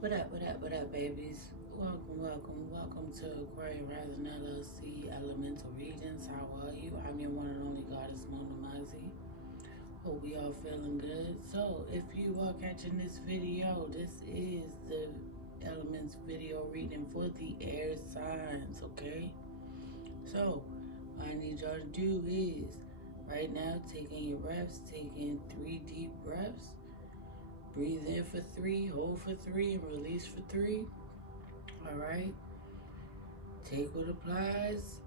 What up, babies? Welcome to Aquarius Rising LLC Elemental Readings. How are you? I'm your one and only goddess, Mona Mazi. Hope we all feeling good. So, if you are catching this video, this is the Elements video reading for the air signs, okay? So, what I need y'all to do is, right now, taking your breaths, taking 3 deep breaths. Breathe in for 3, hold for 3, and release for 3. All right? Take what applies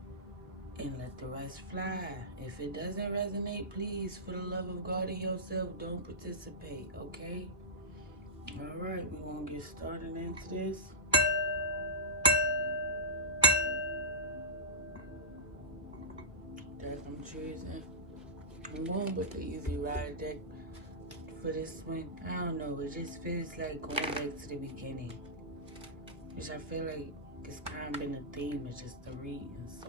and let the rest fly. If it doesn't resonate, please, for the love of God and yourself, don't participate, okay? All right, we're going to get started into this. Deck I'm choosing. I'm going with the easy ride deck for this one. I don't know, it just feels like going back to the beginning, which I feel like it's kind of been a theme. It's just the reading. So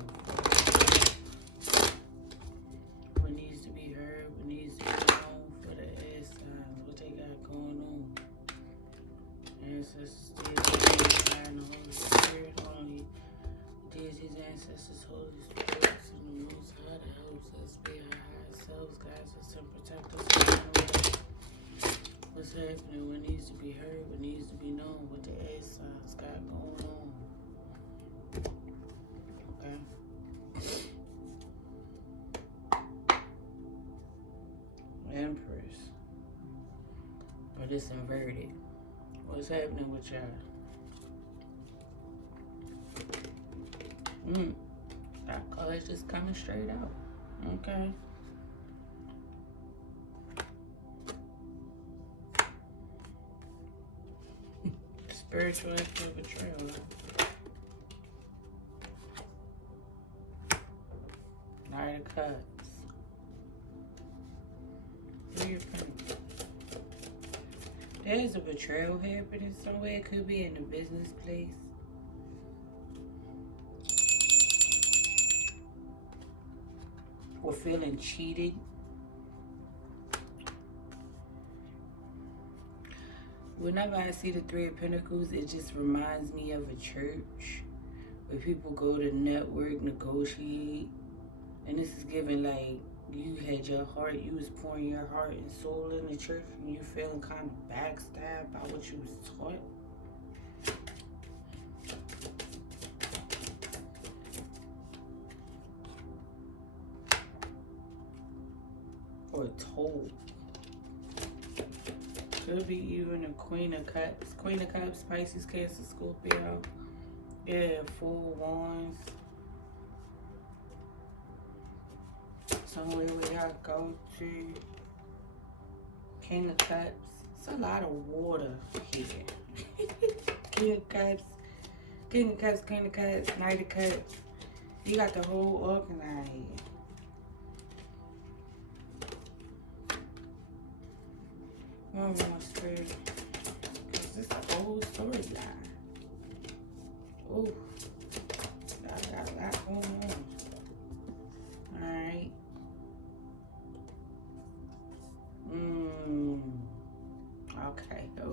what needs to be heard, what needs to be known for the air signs, what they got going on. Ancestors, deities, and the Holy Spirit, only deities, ancestors, Holy Spirits, and the Most High that helps us be our higher selves, guides us and protect us. What's happening, what needs to be heard, what needs to be known, what the air signs got going on. Okay. Empress. But it's inverted. What's happening with y'all? That color's just coming straight out. Okay. Spiritual after betrayal. Knight of Cups. There's a betrayal happening somewhere. It could be in a business place. Or feeling cheated. Whenever I see the 3 of Pentacles, it just reminds me of a church where people go to network, negotiate. And this is given like you had your heart, you was pouring your heart and soul in the church, and you feeling kind of backstabbed by what you was taught. Or told. Could be even a Queen of Cups. Queen of Cups, Pisces, Cancer, Scorpio. Yeah, 4 Wands. Somewhere we gotta go to. King of Cups. It's a lot of water here. King of Cups. King of Cups, Queen of Cups, Knight of Cups. You got the whole organized here. Oh, my spirit. Because it's a whole storyline. Oh. I got a lot going on. Alright. Okay. Oh.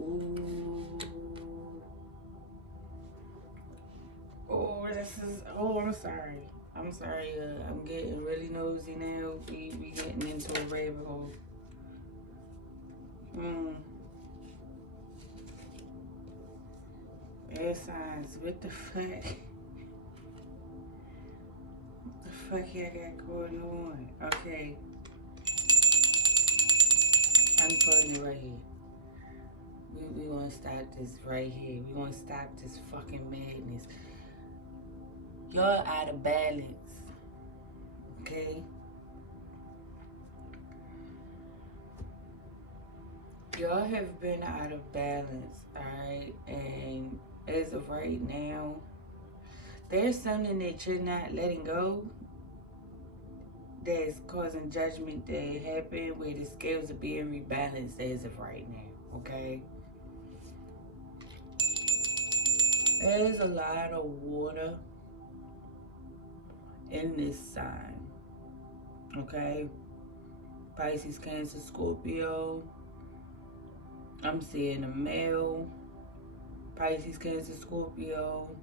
Ooh. Oh, I'm sorry. I'm getting really nosy now. We getting into a rabbit hole. Air signs, what the fuck? What the fuck y'all got going on? Okay. I'm putting it right here. We gonna stop this right here. We gonna stop this fucking madness. Y'all out of balance. Okay? Y'all have been out of balance, alright? And as of right now, there's something that you're not letting go that's causing judgment to happen where the scales are being rebalanced as of right now, okay? There's a lot of water in this sign. Okay? Pisces, Cancer, Scorpio. I'm seeing a male Pisces, Cancer, Scorpio.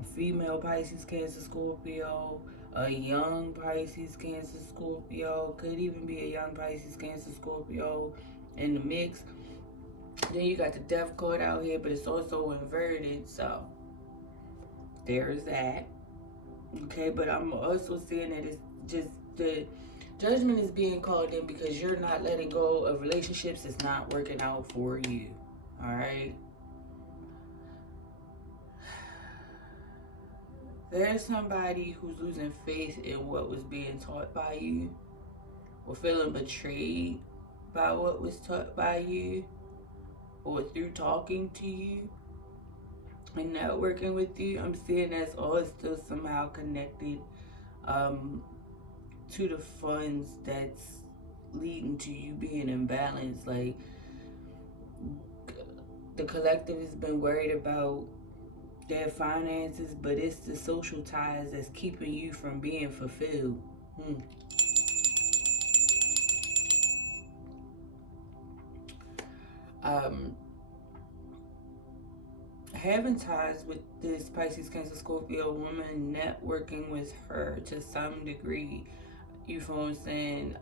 A female Pisces, Cancer, Scorpio. A young Pisces, Cancer, Scorpio. Could even be a young Pisces, Cancer, Scorpio in the mix. Then you got the Death card out here, but it's also inverted, so there's that. Okay, but I'm also seeing that it's just the judgment is being called in because you're not letting go of relationships that's not working out for you. All right. There's somebody who's losing faith in what was being taught by you, or feeling betrayed by what was taught by you, or through talking to you and not working with you. I'm seeing that's all still somehow connected to the funds that's leading to you being imbalanced. Like, the collective has been worried about their finances, but it's the social ties that's keeping you from being fulfilled. Having ties with this Pisces, Cancer, Scorpio woman, networking with her to some degree, you feel what I'm saying,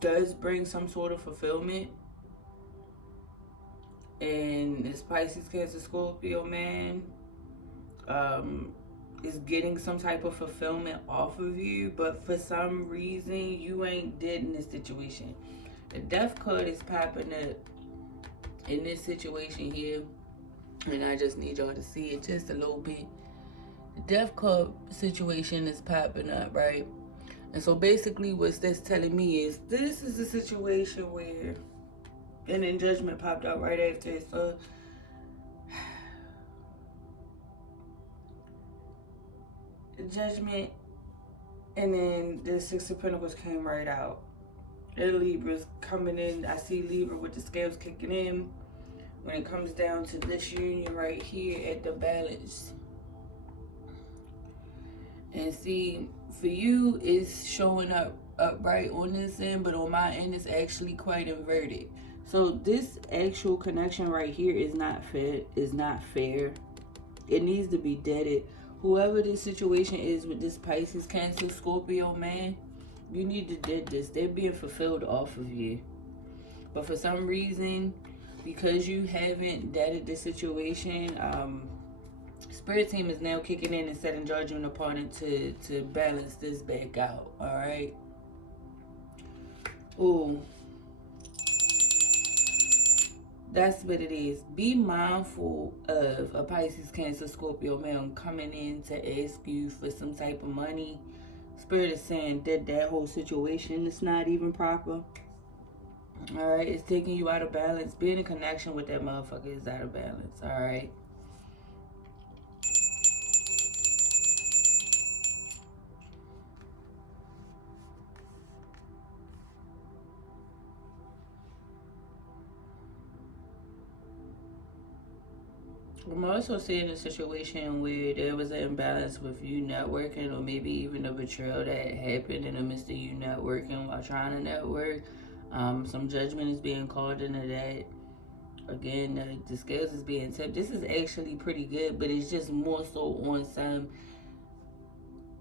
does bring some sort of fulfillment. And this Pisces, Cancer, Scorpio man is getting some type of fulfillment off of you, but for some reason you ain't dead in this situation. The Death card is popping up in this situation here, and I just need y'all to see it just a little bit. The Death card situation is popping up, right? And so basically what that's telling me is this is a situation where, and then Judgment popped out right after. So Judgment, and then the Six of Pentacles came right out. And Libra's coming in. I see Libra with the scales kicking in when it comes down to this union right here at the balance. And see, for you, it's showing up right on this end, but on my end, it's actually quite inverted. So this actual connection right here is not fair. Is not fair. It needs to be deaded. Whoever this situation is with this Pisces, Cancer, Scorpio man, you need to dead this. They're being fulfilled off of you. But for some reason, because you haven't deaded the situation, Spirit team is now kicking in and setting judgment upon it to balance this back out. All right. Ooh. That's what it is. Be mindful of a Pisces, Cancer, Scorpio man coming in to ask you for some type of money. Spirit is saying that whole situation is not even proper. Alright, it's taking you out of balance. Being in connection with that motherfucker is out of balance. Alright. I'm also seeing a situation where there was an imbalance with you networking, or maybe even a betrayal that happened in the midst of you networking while trying to network. Some judgment is being called into that. Again, the scales is being tipped. This is actually pretty good, but it's just more so on some.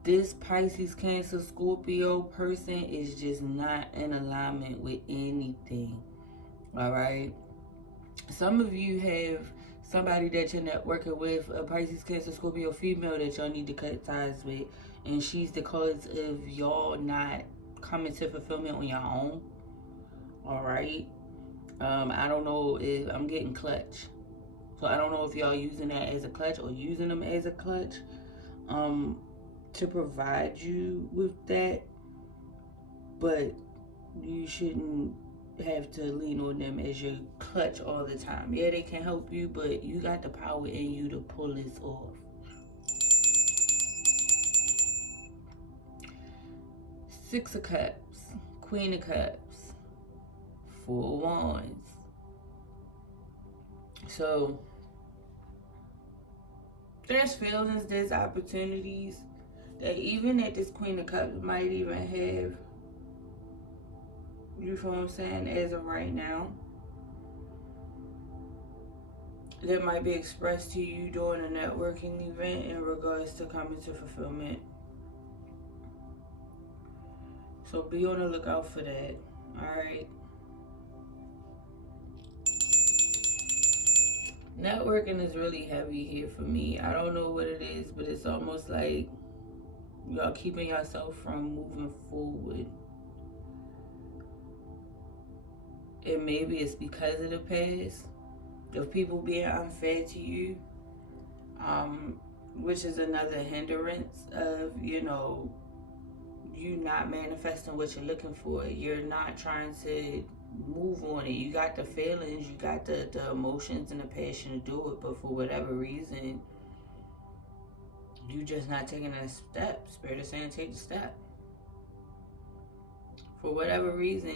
This Pisces, Cancer, Scorpio person is just not in alignment with anything. All right. Some of you have somebody that you're not working with, a Pisces, Cancer, Scorpio female that y'all need to cut ties with, and she's the cause of y'all not coming to fulfillment on your own. All right. I don't know if I'm getting clutch, so I don't know if y'all using that as a clutch or using them as a clutch to provide you with that, but you shouldn't have to lean on them as your clutch all the time. Yeah, they can help you, but you got the power in you to pull this off. Six of Cups, Queen of Cups, Four of Wands. So there's feelings, there's opportunities, that even that this Queen of Cups might even have, you feel what I'm saying, as of right now, that might be expressed to you during a networking event in regards to coming to fulfillment. So be on the lookout for that. Alright. Networking is really heavy here for me. I don't know what it is, but it's almost like y'all keeping yourself from moving forward. And maybe it's because of the past, of people being unfair to you, which is another hindrance of, you know, you not manifesting what you're looking for. You're not trying to move on it. You got the feelings, you got the emotions and the passion to do it, but for whatever reason, you just not taking that step. Spirit is saying take the step. For whatever reason,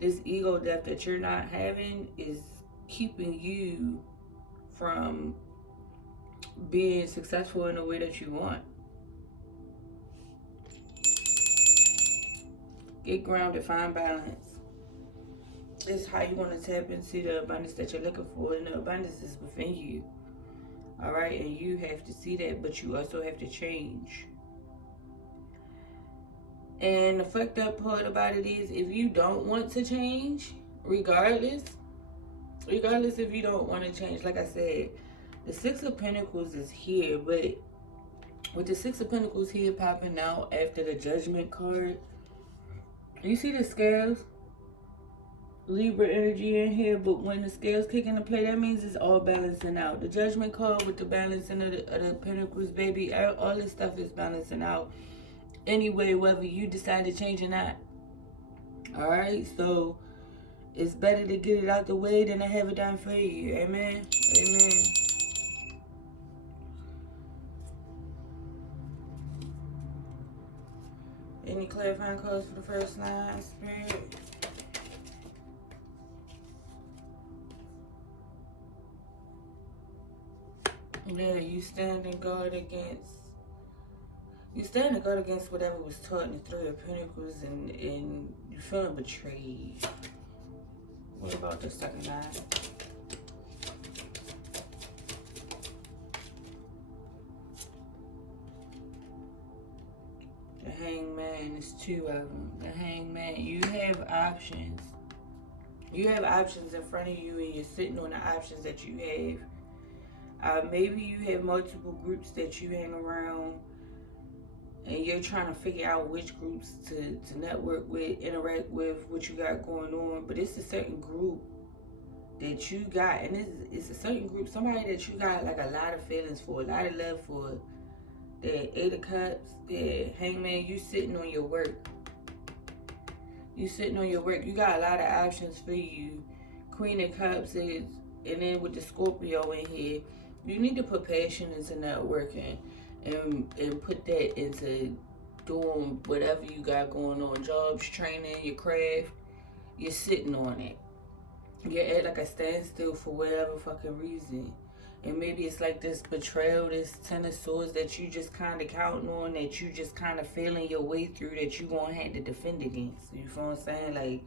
this ego death that you're not having is keeping you from being successful in the way that you want. Get grounded, find balance. It's how you want to tap into the abundance that you're looking for, and the abundance is within you. Alright, and you have to see that, but you also have to change. And the fucked up part about it is, if you don't want to change, regardless if you don't want to change, like I said, the Six of Pentacles is here, but with the Six of Pentacles here popping out after the Judgment card, you see the scales? Libra energy in here, but when the scales kick into play, that means it's all balancing out. The Judgment card with the balancing of the Pentacles, baby, all this stuff is balancing out. Anyway, whether you decide to change or not. Alright, so it's better to get it out the way than to have it done for you. Amen. Amen. Any clarifying codes for the first line, Spirit? Yeah, you stand in guard against whatever was taught in the Three of Pentacles, and you feeling betrayed. What about the second line? The Hangman is two of them. The Hangman, you have options. You have options in front of you, and you're sitting on the options that you have. Maybe you have multiple groups that you hang around, and you're trying to figure out which groups to network with, interact with, what you got going on. But it's a certain group that you got, and it's a certain group, somebody that you got like a lot of feelings for, a lot of love for. The Eight of Cups, the Hangman, you sitting on your work. You sitting on your work. You got a lot of options for you. Queen of Cups is, and then with the Scorpio in here, you need to put passion into networking and put that into doing whatever you got going on. Jobs, training, your craft. You're sitting on it. You're at like a standstill for whatever fucking reason. And maybe it's like this betrayal, this Ten of Swords that you just kind of counting on, that you just kind of feeling your way through, that you gonna have to defend against. You feel what I'm saying? Like,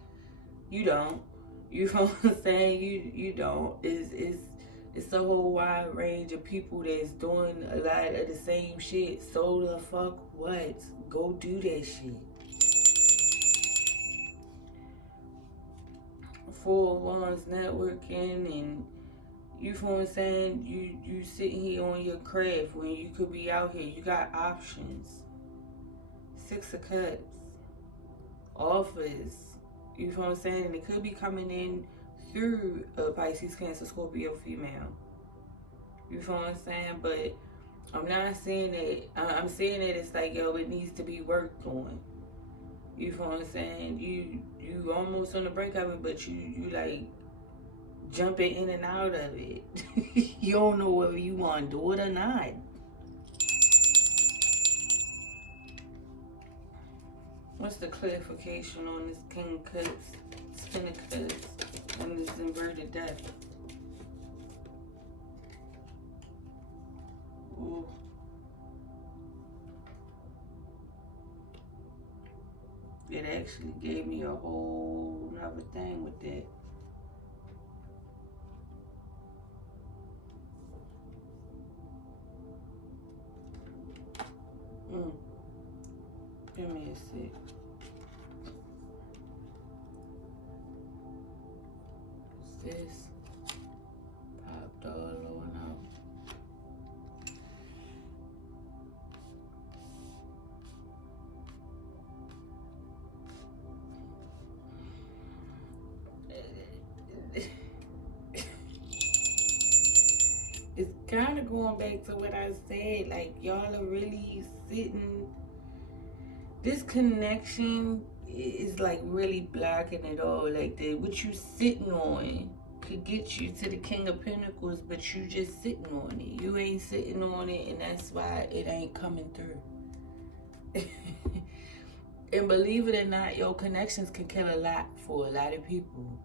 you don't. You feel what I'm saying? You don't. It's a whole wide range of people that's doing a lot of the same shit. So the fuck what? Go do that shit. Four of Wands networking, and you feel what I'm saying? You sitting here on your craft when you could be out here. You got options. Six of Cups. Offers. You feel what I'm saying? And it could be coming in through a Pisces, Cancer, Scorpio female. You feel what I'm saying? But I'm not saying that. I'm saying that it's like, yo, it needs to be worked on. You feel what I'm saying? You almost on the brink of it, but you like jumping in and out of it. You don't know whether you want to do it or not. What's the clarification on this King of Cups, Ten of Cups, and this inverted death? Ooh. It actually gave me a whole nother thing with that. Give me a sec. This popped all on out. It's kind of going back to what I said. Like, y'all are really sitting. This connection is like really blocking it all. Like, what you sitting on could get you to the King of Pentacles, but you just sitting on it. You ain't sitting on it, and that's why it ain't coming through. And believe it or not, your connections can kill a lot for a lot of people.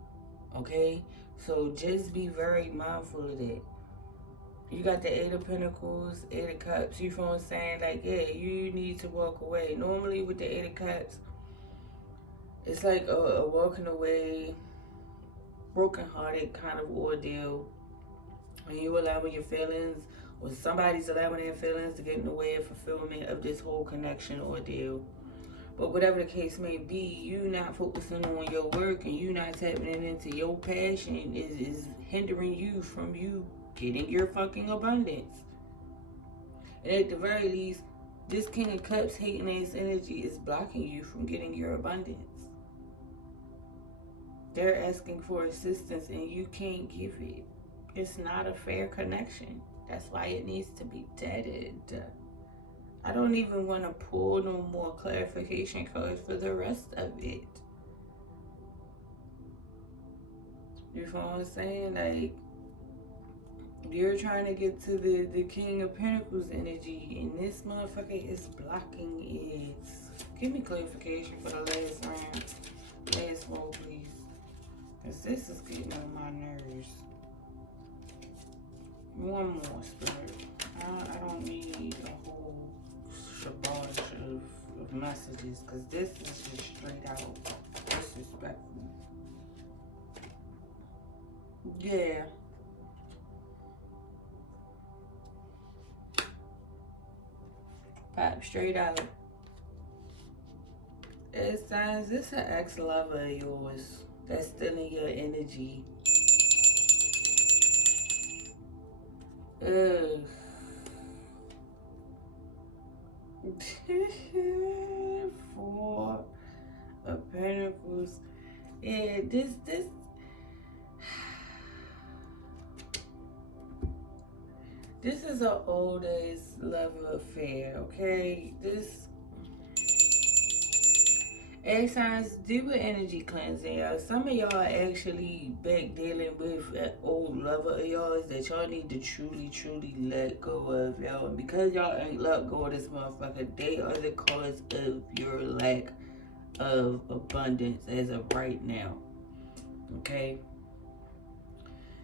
Okay? So just be very mindful of that. You got the Eight of Pentacles, Eight of Cups. You feel what I'm saying? Like, yeah, you need to walk away. Normally with the Eight of Cups, it's like a walking away, broken-hearted kind of ordeal. When you allowing your feelings, or somebody's allowing their feelings to get in the way of fulfillment of this whole connection ordeal. But whatever the case may be, you not focusing on your work and you not tapping into your passion is hindering you from you getting your fucking abundance. And at the very least, this King of Cups hating ass energy is blocking you from getting your abundance. They're asking for assistance and you can't give it. It's not a fair connection. That's why it needs to be deaded. I don't even want to pull no more clarification cards for the rest of it. You feel what I'm saying? Like, you're trying to get to the King of Pentacles energy, and this motherfucker is blocking it. Give me clarification for the last round. Last roll, please. Because this is getting on my nerves. One more, Spirit. I don't need a whole shabash of messages, because this is just straight out disrespectful. Yeah. Pop straight out. It sounds, this an ex-lover of yours that's stealing your energy. Ugh. Four of Pentacles. Yeah, this is an old ass love affair, okay? This air signs, do with energy cleansing, y'all. Some of y'all actually back dealing with an old lover of yours that y'all need to truly let go of, y'all. And because y'all ain't let go of this motherfucker, they are the cause of your lack of abundance as of right now. Okay?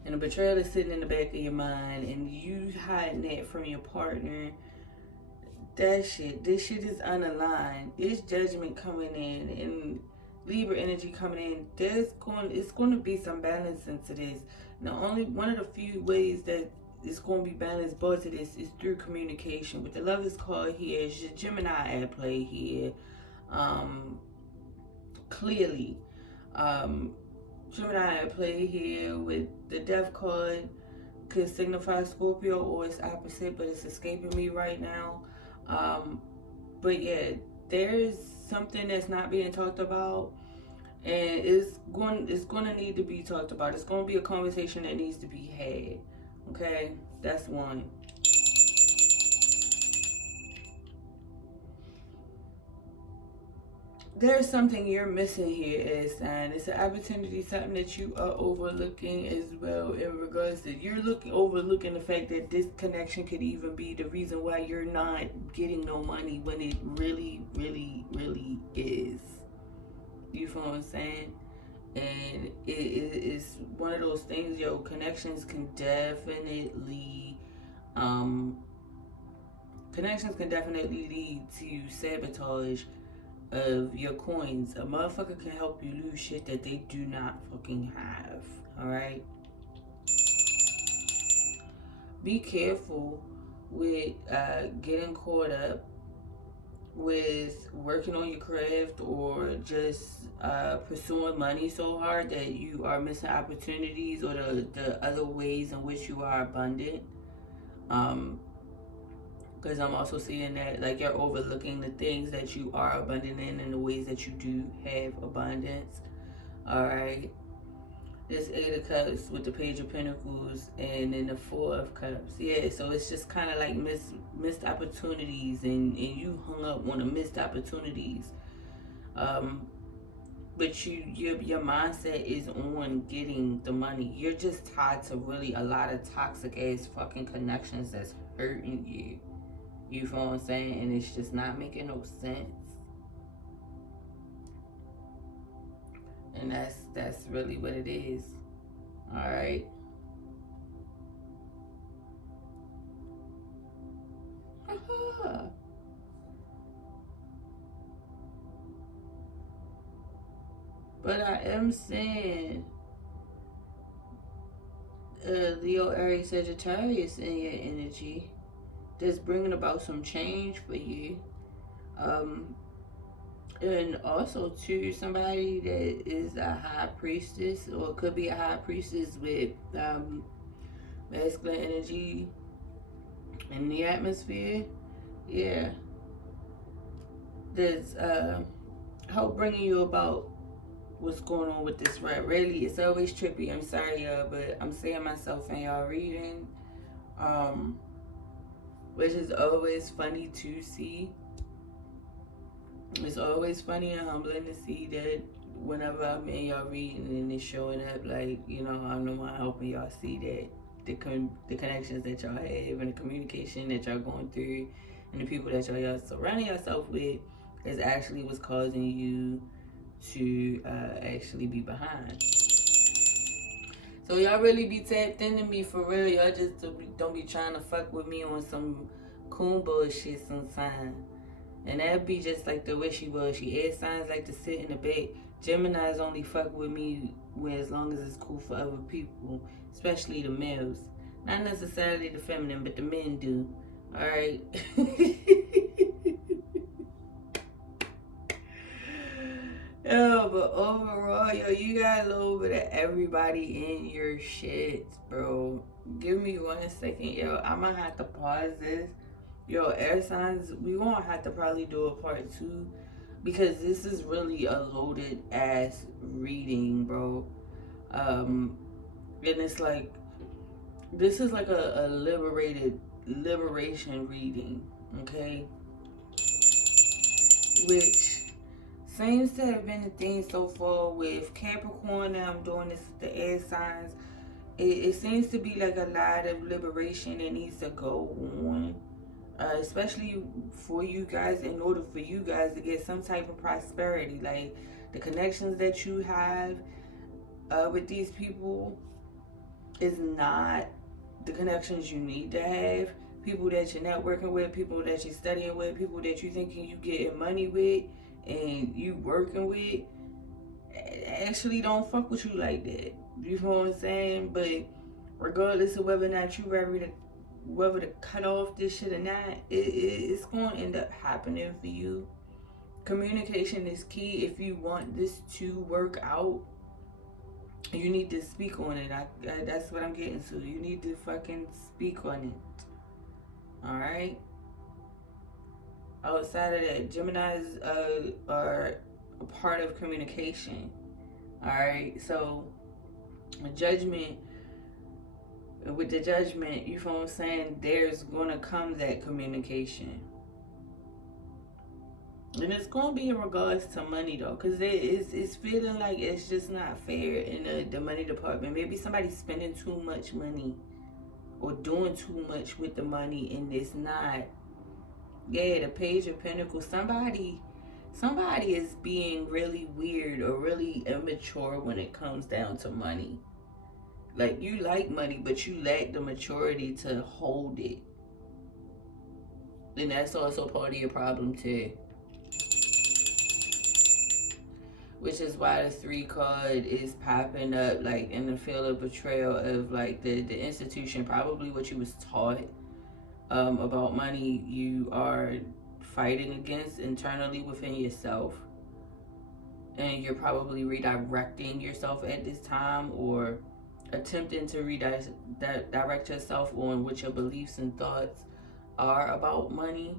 And the betrayal is sitting in the back of your mind, and you hiding that from your partner. This shit is unaligned. It's judgment coming in, and Libra energy coming in. It's going to be some balance into this. Now, only one of the few ways that it's going to be balanced both of this is through communication. With the Lovers card here, it's your Gemini at play here. Clearly. Gemini at play here with the Death card. Could signify Scorpio or its opposite, but it's escaping me right now. But yeah, there's something that's not being talked about, and it's going to need to be talked about. It's going to be a conversation that needs to be had. Okay, that's one. There's something you're missing here, as sign. It's an opportunity, something that you are overlooking as well, in regards to you're overlooking the fact that this connection could even be the reason why you're not getting no money when it really is. You feel what I'm saying? And it's one of those things, yo, connections can definitely lead to sabotage of your coins. A motherfucker can help you lose shit that they do not fucking have. Alright? Be careful with getting caught up with working on your craft, or just pursuing money so hard that you are missing opportunities or the other ways in which you are abundant. Because I'm also seeing that like you're overlooking the things that you are abundant in and the ways that you do have abundance. Alright. This 8 of Cups with the Page of Pentacles and then the 4 of Cups. Yeah, so it's just kind of like missed opportunities, and you hung up on the missed opportunities. But your mindset is on getting the money. You're just tied to really a lot of toxic ass fucking connections that's hurting you. You feel what I'm saying? And it's just not making no sense. And that's really what it is. Alright. But I am saying Leo, Aries, Sagittarius in your energy, that's bringing about some change for you. And also to somebody that is a high priestess, or could be a high priestess with masculine energy in the atmosphere. Yeah, that's help bringing you about what's going on with this, right? Really, it's always trippy. I'm sorry, y'all, but I'm seeing myself in y'all reading, which is always funny to see. It's always funny and humbling to see that whenever I'm in y'all reading and it's showing up, like, you know, I'm the one helping y'all see that the connections that y'all have and the communication that y'all going through and the people that y'all surrounding yourself with is actually what's causing you to actually be behind. So y'all really be tapped into me for real. Y'all just don't be trying to fuck with me on some coon bullshit sometimes. And that'd be just like the wishy-washy. Air signs like to sit in the back. Geminis only fuck with me as long as it's cool for other people, especially the males. Not necessarily the feminine, but the men do. Alright? Yo, but overall, yo, you got a little bit of everybody in your shit, bro. Give me 1 second, yo. I'm gonna have to pause this. Yo, air signs, we gonna have to probably do a part 2, because this is really a loaded ass reading, bro. And it's like, this is like a liberation reading, okay? Which seems to have been the thing so far with Capricorn. Now I'm doing this with the air signs. It seems to be like a lot of liberation that needs to go on. Especially for you guys, in order for you guys to get some type of prosperity. Like, the connections that you have with these people is not the connections you need to have. People that you're networking with, people that you're studying with, people that you thinking you getting money with and you working with, actually don't fuck with you like that. You know what I'm saying? But regardless of whether or not you ready to whether to cut off this shit or not, it's going to end up happening for you. Communication is key. If you want this to work out, you need to speak on it. That's what I'm getting to. You need to fucking speak on it. Alright? Outside of that, Geminis are a part of communication. Alright? So, judgment. With the judgment, you know what I'm saying, there's gonna come that communication. And it's gonna be in regards to money though, because it's feeling like it's just not fair in the money department. Maybe somebody's spending too much money or doing too much with the money, and it's not. Yeah, the Page of Pentacles, somebody is being really weird or really immature when it comes down to money. Like, you like money, but you lack the maturity to hold it. And that's also part of your problem, too. which is why the 3 card is popping up, like in the field of betrayal of like the institution, probably what you was taught about money, you are fighting against internally within yourself, and you're probably redirecting yourself at this time, or attempting to redirect yourself on what your beliefs and thoughts are about money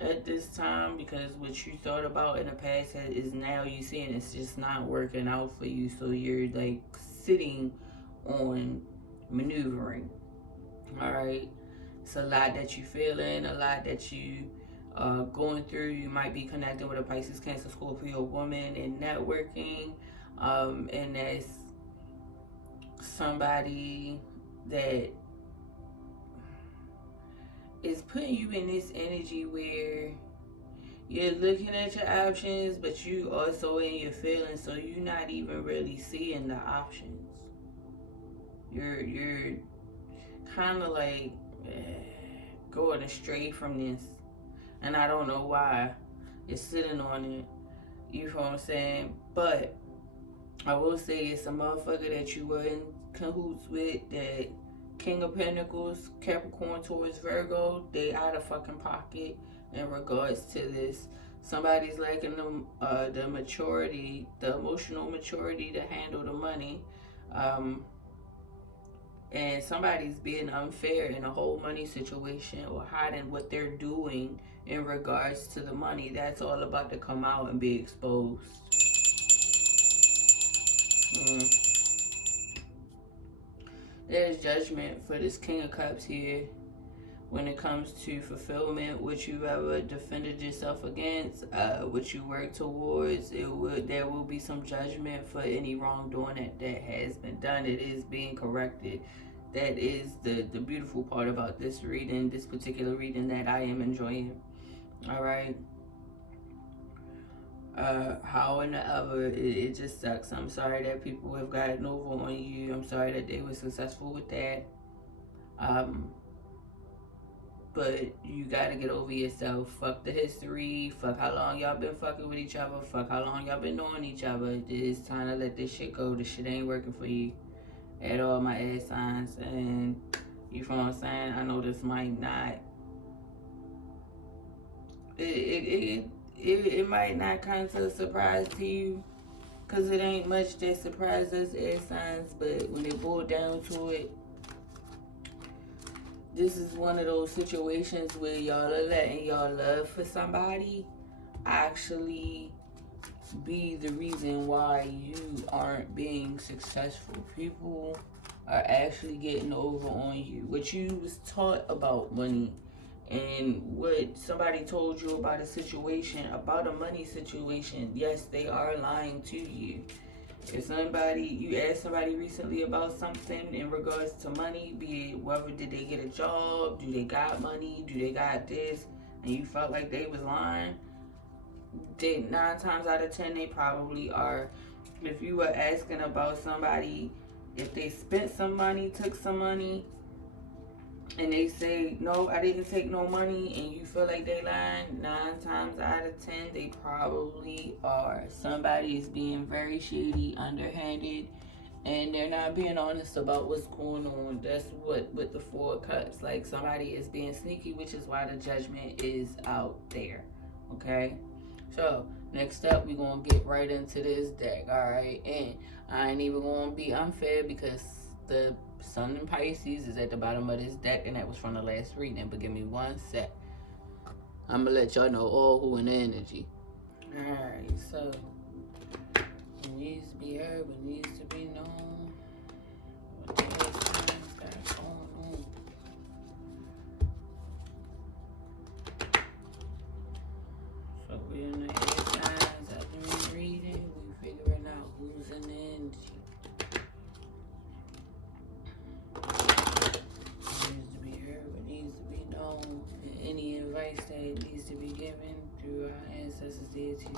at this time, because what you thought about in the past is now you seeing it's just not working out for you, so you're like sitting on maneuvering. All right, it's a lot that you feeling, a lot that you going through. You might be connecting with a Pisces, Cancer, Scorpio woman and networking, and that's somebody that is putting you in this energy where you're looking at your options, but you also in your feelings, so you're not even really seeing the options. You're kind of like going astray from this, and I don't know why. You're sitting on it. You know what I'm saying? But I will say it's a motherfucker that you were in cahoots with, that King of Pentacles, Capricorn, Taurus, Virgo, they out of fucking pocket in regards to this. Somebody's lacking the maturity, the emotional maturity to handle the money. And somebody's being unfair in a whole money situation, or hiding what they're doing in regards to the money. That's all about to come out and be exposed. There's judgment for this King of Cups here when it comes to fulfillment, what you've ever defended yourself against, what you work towards. There will be some judgment for any wrongdoing that has been done. It is being corrected. That is the beautiful part about this reading, this particular reading that I am enjoying. All right. However, it just sucks. I'm sorry that people have gotten over on you. I'm sorry that they were successful with that. But you gotta get over yourself. Fuck the history. Fuck how long y'all been fucking with each other. Fuck how long y'all been knowing each other. It's time to let this shit go. This shit ain't working for you at all, my air signs. And you know what I'm saying? I know this might not. It might not come to a surprise to you, because it ain't much that surprises air signs. But when it boiled down to it, this is one of those situations where y'all are letting y'all love for somebody actually be the reason why you aren't being successful. People are actually getting over on you. What you was taught about money, and what somebody told you about a situation, about a money situation, yes, they are lying to you. If you asked somebody recently about something in regards to money, be it whether did they get a job, do they got money, do they got this, and you felt like they was lying, 9 times out of 10 they probably are. If you were asking about somebody, if they spent some money, took some money, and they say, no, I didn't take no money, and you feel like they lying, 9 times out of 10, they probably are. Somebody is being very shady, underhanded, and they're not being honest about what's going on. That's what with the 4 cups. Like, somebody is being sneaky, which is why the judgment is out there. Okay? So, next up, we're going to get right into this deck, alright? And I ain't even going to be unfair, because the Sun in Pisces is at the bottom of this deck, and that was from the last reading. But give me 1 sec. I'm going to let y'all know all who in the energy. Alright, so it needs to be heard, but needs to be known. What the hell signs got going on? So we're in the air signs. After we reading, we figuring out who's in the energy. Any advice that needs to be given through our ancestors, deities, and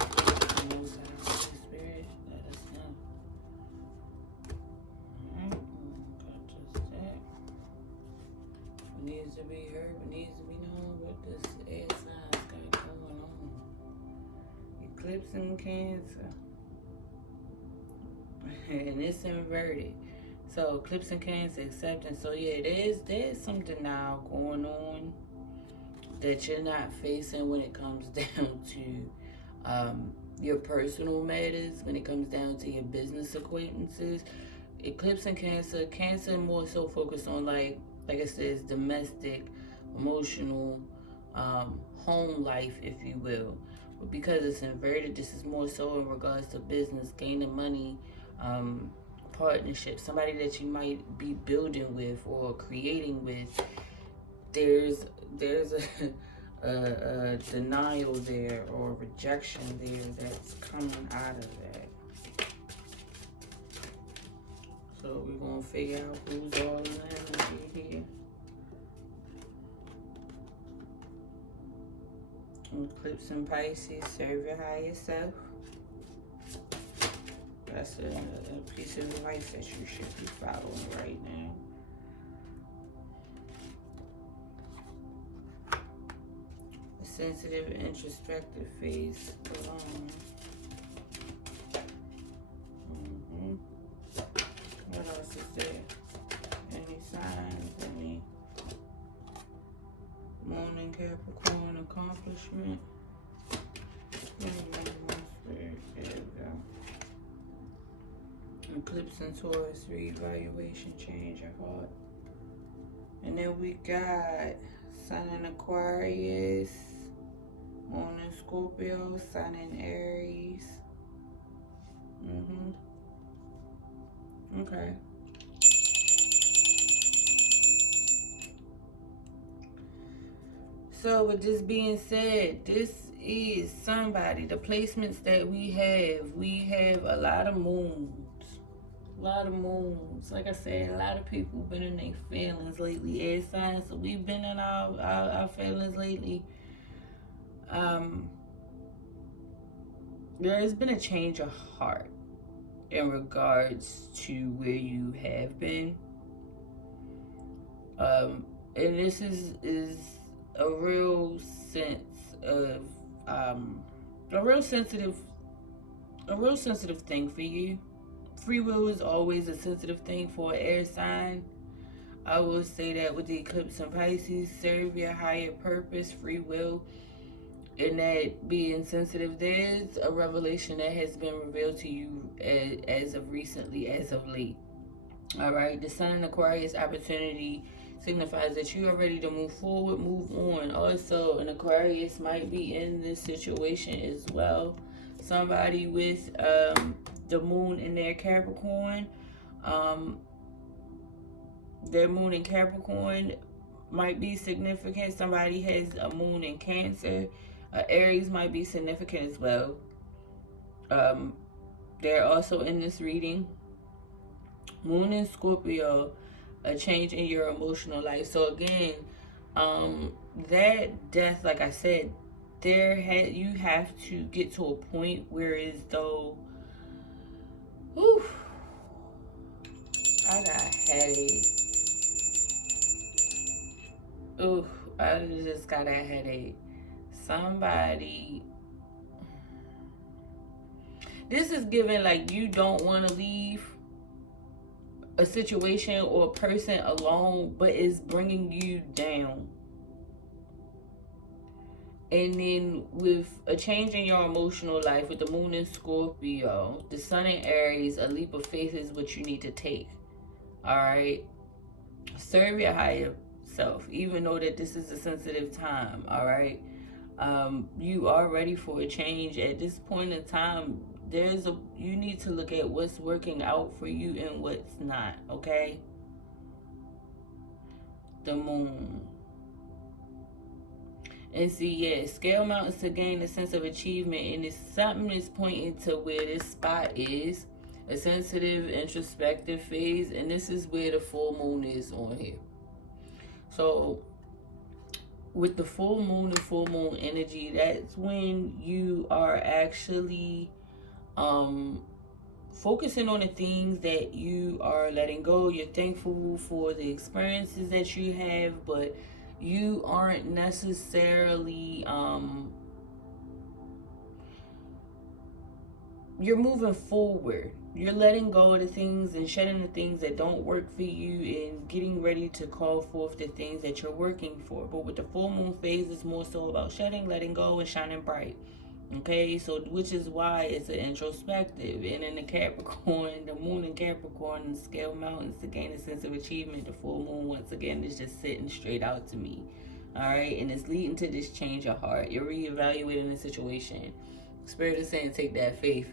Most High Holy Spirit, let us know. Alright, got just that. What needs to be heard, what needs to be known, what this air signs got going on. Eclipse in Cancer. And it's inverted. So eclipse and Cancer, acceptance. So yeah, there's some denial going on that you're not facing when it comes down to your personal matters, when it comes down to your business acquaintances. Eclipse and Cancer, Cancer more so focused on like it says, domestic, emotional, home life, if you will. But because it's inverted, this is more so in regards to business, gaining money, partnership, somebody that you might be building with or creating with. There's a denial there or rejection there that's coming out of that. So we're gonna figure out who's all in energy here. Eclipse and Pisces, serve your higher self. That's a piece of life that you should be following right now. A sensitive, introspective phase alone. What else is there? Any signs? Any Moon in Capricorn accomplishment? There we go. Eclipse and Taurus, reevaluation, change of heart. And then we got Sun in Aquarius, Moon in Scorpio, Sun in Aries. Okay. So with this being said, this is somebody, the placements that we have a lot of moons. Like I said, a lot of people been in their feelings lately. Air signs, so we've been in our feelings lately. There has been a change of heart in regards to where you have been. And this is a real sense of a real sensitive thing for you. Free will is always a sensitive thing for an air sign. I will say that with the eclipse in Pisces, serve your higher purpose, free will, and that being sensitive, there's a revelation that has been revealed to you as of recently, as of late. All right, the Sun in Aquarius opportunity signifies that you are ready to move forward, move on. Also, an Aquarius might be in this situation as well. Somebody with the moon in their Capricorn, their moon in Capricorn might be significant. Somebody has a moon in Cancer. Aries might be significant as well. They're also in this reading. Moon in Scorpio, a change in your emotional life. So again, that death, like I said, you have to get to a point where as though, I got a headache. I just got a headache. Somebody, this is giving like you don't want to leave a situation or a person alone, but it's bringing you down. And then with a change in your emotional life, with the moon in Scorpio, the sun in Aries, a leap of faith is what you need to take. All right. Serve your higher self, even though that this is a sensitive time. All right. You are ready for a change at this point in time. You need to look at what's working out for you and what's not. Okay. The moon. And see, yeah, scale mountains to gain a sense of achievement. And it's something that's pointing to where this spot is. A sensitive, introspective phase. And this is where the full moon is on here. So, with the full moon and full moon energy, that's when you are actually focusing on the things that you are letting go. You're thankful for the experiences that you have, but you aren't necessarily you're moving forward. You're letting go of the things and shedding the things that don't work for you and getting ready to call forth the things that you're working for. But with the full moon phase, it's more so about shedding, letting go, and shining bright. Okay, so which is why it's an introspective. And in the Capricorn, the moon in Capricorn and scale mountains to gain a sense of achievement, the full moon once again is just sitting straight out to me. Alright, and it's leading to this change of heart. You're reevaluating the situation. Spirit is saying take that faith.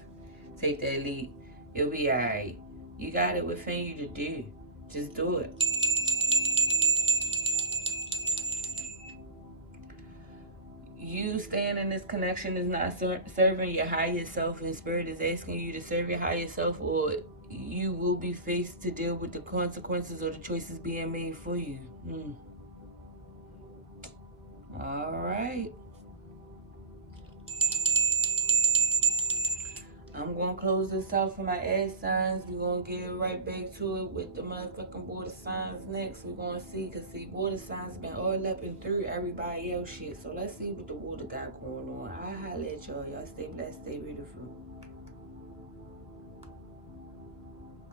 Take that leap. You'll be alright. You got it within you to do. Just do it. You staying in this connection is not serving your higher self, and Spirit is asking you to serve your higher self, or you will be faced to deal with the consequences or the choices being made for you. Alright. I'm going to close this out for my air signs. We're going to get right back to it with the motherfucking water signs next. We're going to see, because see, water signs been all up and through everybody else shit. So let's see what the water got going on. I'll holler at y'all. Y'all stay blessed, stay beautiful.